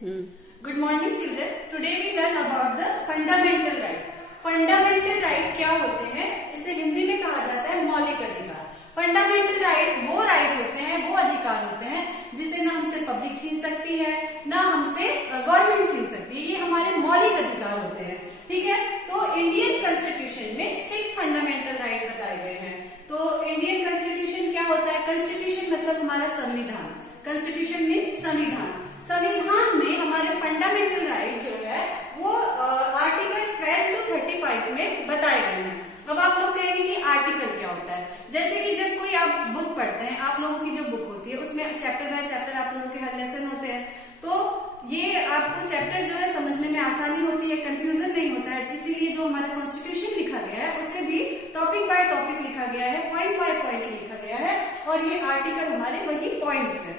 Good morning children. Today we learn about the fundamental right. Fundamental right क्या होते हैं, इसे हिंदी में कहा जाता है मौलिक अधिकार। फंडामेंटल राइट वो राइट होते हैं, वो अधिकार होते हैं जिसे ना हमसे पब्लिक छीन सकती है, ना हमसे गवर्नमेंट छीन सकती है। ये हमारे मौलिक अधिकार होते हैं, ठीक है। तो इंडियन कॉन्स्टिट्यूशन में 6 फंडामेंटल राइट बताए गए हैं। तो इंडियन कॉन्स्टिट्यूशन क्या होता है? कॉन्स्टिट्यूशन मतलब हमारा संविधान। कॉन्स्टिट्यूशन मीन्स संविधान। संविधान में हमारे फंडामेंटल राइट जो है वो आर्टिकल 12 to 35 में बताए गए हैं। अब आप लोग कहेंगे कि आर्टिकल क्या होता है? जैसे कि जब कोई आप बुक पढ़ते हैं, आप लोगों की जो बुक होती है उसमें चैप्टर बाय चैप्टर आप लोगों के हर लेसन होते हैं, तो ये आपको चैप्टर जो है समझने में आसानी होती है, कंफ्यूजन नहीं होता है। इसीलिए जो हमारा कॉन्स्टिट्यूशन लिखा गया है उसे भी टॉपिक बाय टॉपिक लिखा गया है, पॉइंट बाय पॉइंट लिखा गया है, और ये आर्टिकल हमारे वही पॉइंट्स है।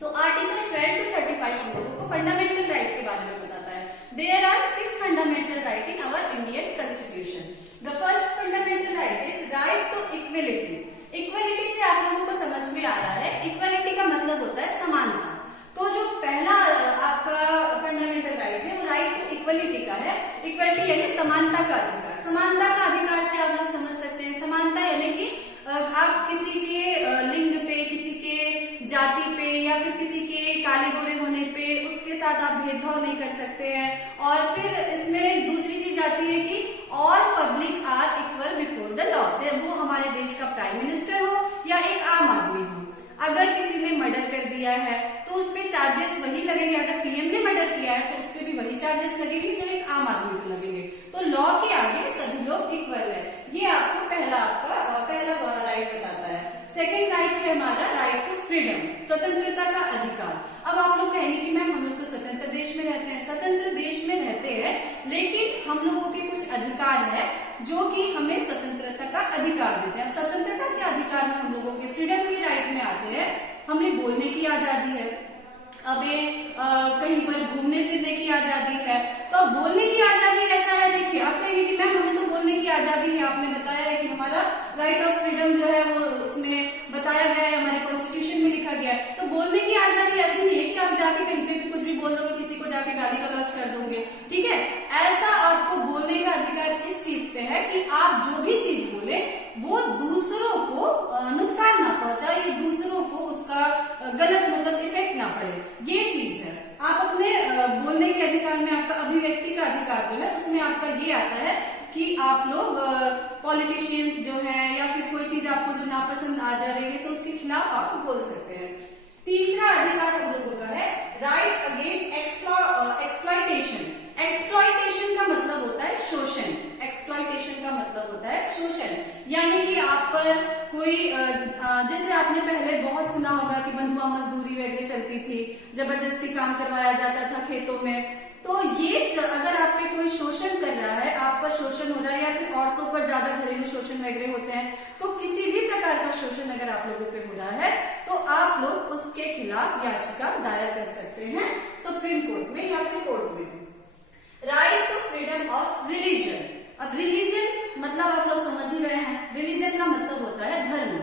तो आर्टिकल 12 to 35 हम लोगों को फंडामेंटल राइट के बारे में बताता है। There are 6 fundamental right in our Indian constitution. The first fundamental right is right to equality. Equality से आप लोगों को समझ में आ रहा है, इक्वलिटी का मतलब होता है समानता। तो जो पहला आपका फंडामेंटल राइट है वो राइट टू इक्वलिटी का है। इक्वलिटी यानी समानता का अधिकार। समानता का अधिकार से आप लोग समझ सकते हैं, समानता यानी कि आप किसी के लिंग पे, किसी के जाति पे, या फिर किसी के काले गोरे होने पे उसके साथ आप भेदभाव नहीं कर सकते हैं। और फिर इसमें दूसरी चीज आती है कि all public are equal before the law. चाहे वो हमारे देश का प्राइम मिनिस्टर हो या एक आम आदमी हो, अगर किसी ने मर्डर कर दिया है तो उस पर चार्जेस वही लगेंगे। अगर पीएम ने मर्डर किया है तो उस पर भी वही चार्जेस लगेंगे जो एक आम आदमी को लगेंगे। तो लॉ के आगे सभी लोग इक्वल है। ये आपको पहला राइट बताता है। सेकेंड राइट है हमारा राइट टू फ्रीडम, स्वतंत्रता का अधिकार। अब आप लोग कहेंगे कि मैम हम लोग तो स्वतंत्र देश में रहते हैं। स्वतंत्र देश में रहते हैं, लेकिन हम लोगों के कुछ अधिकार है जो कि हमें स्वतंत्रता का अधिकार देते हैं। स्वतंत्रता के अधिकार में हम लोगों के फ्रीडम की राइट में आते हैं, हमें बोलने की आजादी है, हमें कहीं पर घूमने फिरने की आजादी है। तो अब बोलने की आजादी कैसा है? देखिए, आप कहेंगे कि मैम हमें तो बोलने की आजादी है, आपने बताया है कि हमारा राइट ऑफ फ्रीडम जो है वो उसमें बताया गया है, हमारे कॉन्स्टिट्यूशन में लिखा गया है। तो बोलने की आजादी ऐसी नहीं है कि आप जाके कहीं पे भी कुछ भी बोल दोगे, किसी को जाके गाली गलौज कर दोगे, ठीक है। ऐसा आपको बोलने का अधिकार इस चीज पे है कि आप जो भी चीज बोले वो दूसरों को नुकसान ना पहुंचाए, ये दूसरों को उसका गलत मतलब इफेक्ट ना पड़े, ये चीज है। आप अपने बोलने के अधिकार में, आपका अभिव्यक्ति का अधिकार जो है उसमें आपका ये आता है कि आप लोग पॉलिटिशियंस जो है या फिर कोई चीज आपको जो नापसंद आ जा रही है तो उसके खिलाफ आप बोल सकते हैं। तीसरा अधिकार हम लोगों का है राइट अगेंस्ट एक्सप्लॉयटेशन। एक्सप्लॉयटेशन का मतलब होता है शोषण। एक्सप्लॉयटेशन का मतलब होता है शोषण, यानी कि आप पर कोई जैसे आपने पहले बहुत सुना होगा कि बंधुआ मजदूरी वगैरह चलती थी, जबरदस्ती काम करवाया जाता था खेतों में। तो ये अगर आप पे कोई शोषण कर रहा है, आप पर शोषण हो रहा है, या फिर औरतों पर ज्यादा घरेलू शोषण वगैरह होते हैं, तो किसी भी प्रकार का शोषण अगर आप लोगों पे हो रहा है तो आप लोग उसके खिलाफ याचिका दायर कर सकते हैं सुप्रीम कोर्ट में या फिर कोर्ट में। Right to freedom of religion. अब रिलीजन मतलब आप लोग समझ ही रहे हैं, रिलीजन का मतलब होता है धर्म।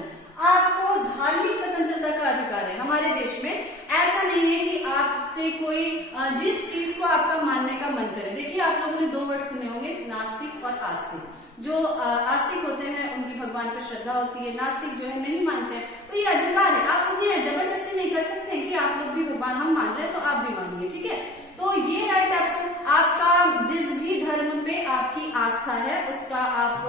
आपको धार्मिक स्वतंत्रता का अधिकार है हमारे देश में। ऐसा नहीं है कि आपसे कोई जिस चीज को आपका मानने का मन करे। देखिए, आप लोगों ने 2 वर्ड सुने होंगे, नास्तिक और आस्तिक। जो आस्तिक होते हैं उनकी भगवान पर श्रद्धा होती है, नास्तिक जो है नहीं मानते हैं। तो ये अधिकार है, आप उन्हें जबरदस्ती नहीं कर सकते हैं कि आप लोग भी भगवान हम मान रहे हैं तो आप भी मानिए, ठीक है। तो ये राइट आपका जिस भी धर्म पे आपकी आस्था है उसका आप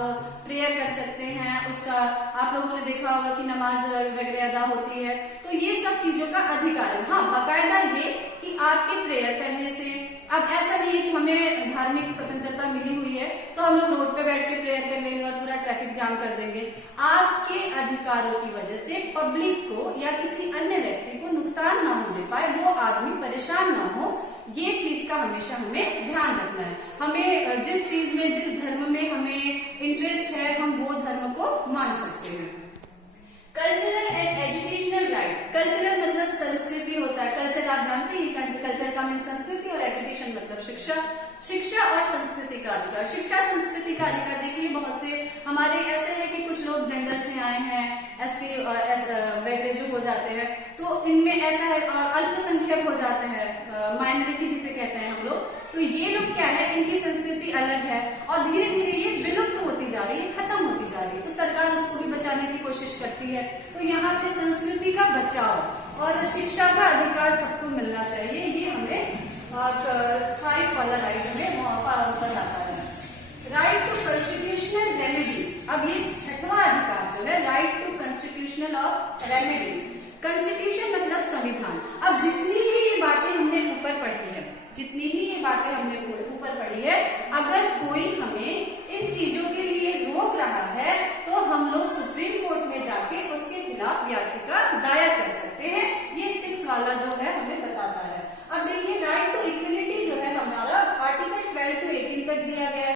प्रेयर कर सकते हैं, उसका आप लोगों ने देखा होगा कि नमाज वगैरह अदा होती है, तो ये सब चीजों का अधिकार है। हाँ, बाकायदा ये कि आपके प्रेयर करने से, अब ऐसा नहीं है कि हमें धार्मिक स्वतंत्रता मिली हुई है तो हम लोग रोड पे बैठ के प्रेयर कर लेंगे और पूरा ट्रैफिक जाम कर देंगे। आपके अधिकारों की वजह से पब्लिक को या किसी अन्य व्यक्ति को नुकसान ना होने पाए, वो आदमी परेशान ना हो, ये चीज का हमेशा हमें ध्यान रखना है। हमें जिस चीज में, जिस धर्म में हमें इंटरेस्ट है, हम वो धर्म को मान सकते हैं। Cultural and educational right. Cultural मतलब संस्कृति होता है। कल्चर आप जानते हैं, कल्चर का मीन संस्कृति, और एजुकेशन मतलब शिक्षा। शिक्षा और संस्कृति का अधिकार। शिक्षा संस्कृति का अधिकार देखिए, बहुत से हमारे ऐसे है कि कुछ लोग जंगल से आए हैं, एसटी वगैरह जो हो जाते हैं, तो इनमें ऐसा है, अल्पसंख्यक हो जाते हैं, माइनॉरिटी जिसे कहते हैं हम लोग, तो ये लोग क्या है, इनकी संस्कृति अलग है और धीरे धीरे ये विलुप्त होती जा रही है, खत्म होती जा रही है। तो सरकार उसको भी बचाने की कोशिश करती है। तो यहाँ पे संस्कृति का बचाव और शिक्षा का अधिकार सबको मिलना चाहिए, ये हमें 5 वाला राइट में बताता है। राइट टू कॉन्स्टिट्यूशनल रेमेडीज, अब ये 6वां अधिकार जो है, right to constitutional of remedies,